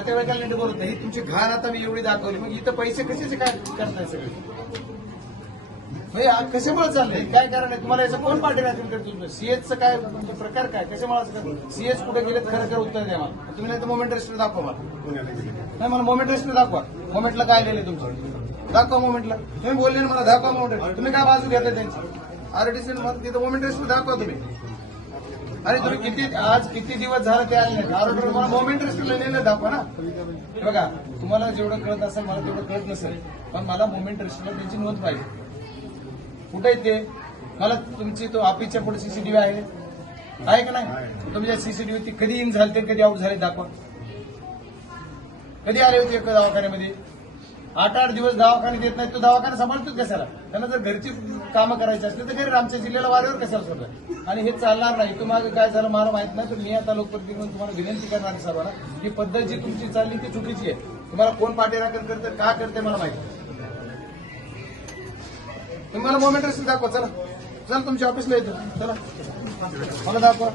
नातेवाईकाला नीट बोलत नाही. तुमची घाण आता मी एवढी दाखवली, मग इथं पैसे कशाचे काय करताय सगळे? कशामुळे चाललंय? काय कारण आहे? तुम्हाला याचं कोण पाठी राहतील? तुमचं सीएचचं काय तुमचे प्रकार काय? कशामुळे असं सीएच कुठे गेलेत खरं उत्तर द्या मला. तुम्ही नाही तर मोमेंट रजिस्टर दाखवा मला. नाही, मला मोमेंट रजिस्टर दाखवा. मोमेंटला काय लिहिले तुमचं? दाखवा मोमेंटला. तुम्ही बोलले ना मला दाखवा मोमेंट. तुम्ही काय बाजू घेताय त्यांची? आरटीसी तिथं मोमेंट रजिस्टर दाखवा तुम्ही. अरे तुम्ही आज किती दिवस झाले ते आले नाही. ऑर्डर मला मोमेंट रजिस्टरला लिहिलं दाखवा ना. बघा, तुम्हाला जेवढं कळत असेल मला तेवढं कळत नसेल, पण मला मोमेंट रजिस्टरला त्यांची नोंद पाहिजे. कुठे येते मला? तुमची तो ऑफिसच्या पुढे सीसीटीव्ही आहे का नाही? तुमच्या सीसीटीव्ही ती कधी इन झाले, कधी आउट झाले दाखवा. कधी आले होते दवाखान्यामध्ये? 8-8 दिवस दवाखान्यात येत नाही. तो दवाखाना सांभाळतोच कशाला? त्यांना जर घरची कामं करायची असली तर घरी आमच्या जिल्ह्याला वाऱ्यावर कशाला सोडलं? आणि हे चालणार नाही. तुम्हाला काय झालं मला माहित नाही, पण मी आता लोकप्रतिनिधी म्हणून तुम्हाला विनंती करणार आहे सर्वांना, ही पद्धत जी तुमची चालली ती चुकीची आहे. तुम्हाला कोण पाठीराखण करतं, का करते मला माहिती. तुम्ही मला मोमेंट रजिस्टर दाखवा. चला तुमच्या ऑफिसला येतो. चला मला दाखवा.